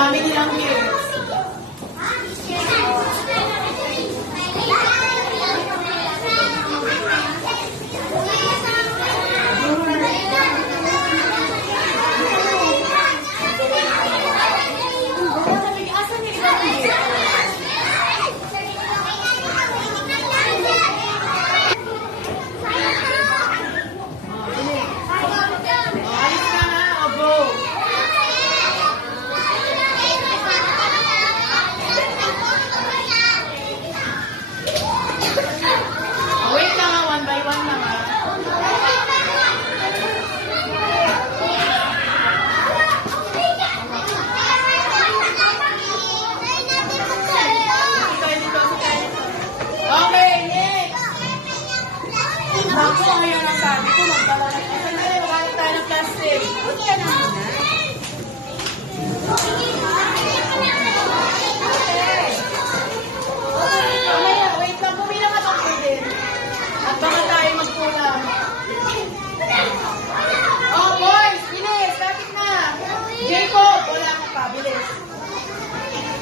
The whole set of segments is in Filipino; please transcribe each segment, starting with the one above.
dami nilang gifts. Wait lang nga, one by one lang ha. Okay, next! Naku, ngayon ang sabi ko, magdala na. Sandali, maghanap tayo ng plastic. Huwag ka na muna. Wait lang, pumila ka ng din. At baka tayo magkulang. Oh, boys! Bilis! Lapit na! Jacob! Wala ka pa. Bilis.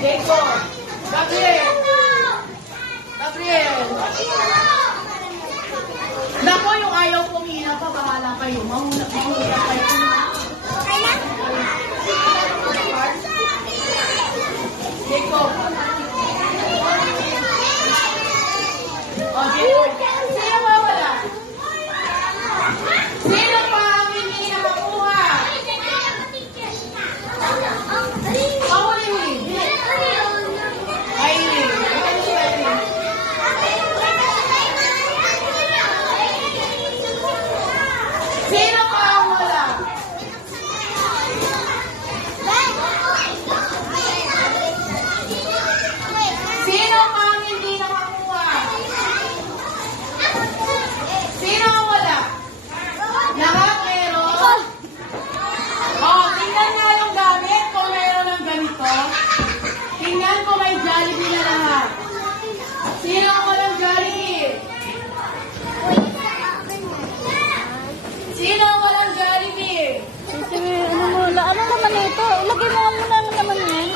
Jacob! Gabriel! Gabriel! Nako, yung ayaw pumila pa. Bahala kayo. Mahula kayo. Jacob! Oh, Jacob! Sino mawala? Sino pa ang hindi nakakuha? Huli. Aileen. Ito si Aileen. Sino pa ang wala? Sino pa ang hindi nakakuha? Sino ang wala? Lahat meron? Oh, tingnan nga yung gamit kung meron ng ganito. Tingnan kung may Jollibee na lahat. Sino ang walang Jollibee? Sino ang walang Jollibee? Sige, ano naman ito? Ilagay mo muna naman yan.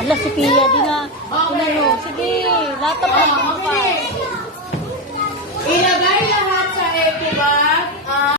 Ala, si Pia, di na. Okay. Sige, latap na. Okay. Ilagay lahat sa eco bag.